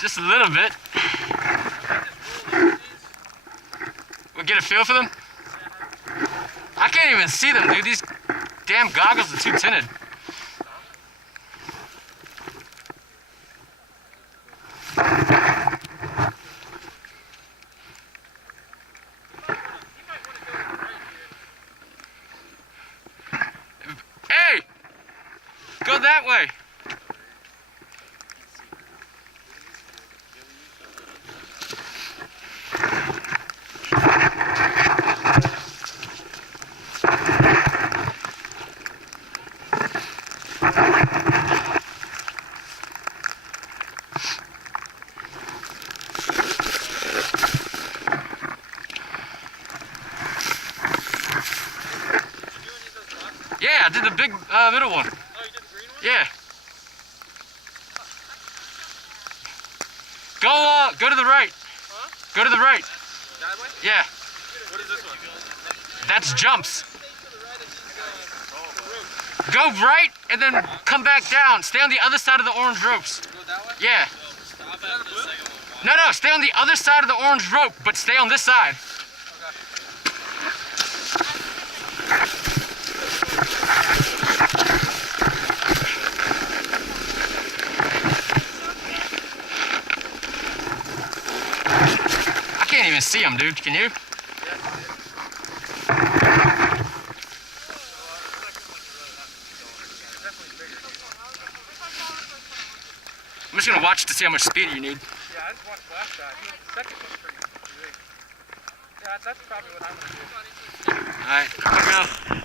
Just a little bit. We'll get a feel for them? I can't even see them, dude. These damn goggles are too tinted. Hey! Go that way. Yeah, I did the big middle one. Oh, you did the green one? Yeah. Go to the right. Huh? Go to the right. That way? Yeah. What is this one? That's jumps. Ropes. Go right and then come back down. Stay on the other side of the orange ropes. Go that way? Yeah. Stop at the second one. No, stay on the other side of the orange rope, but stay on this side. I can't even see them, dude. Can you? I'm just gonna watch to see how much speed you need. Yeah, I just watched last shot. The second one's pretty big. Yeah, that's probably what I'm gonna do. Alright, I'm gonna go.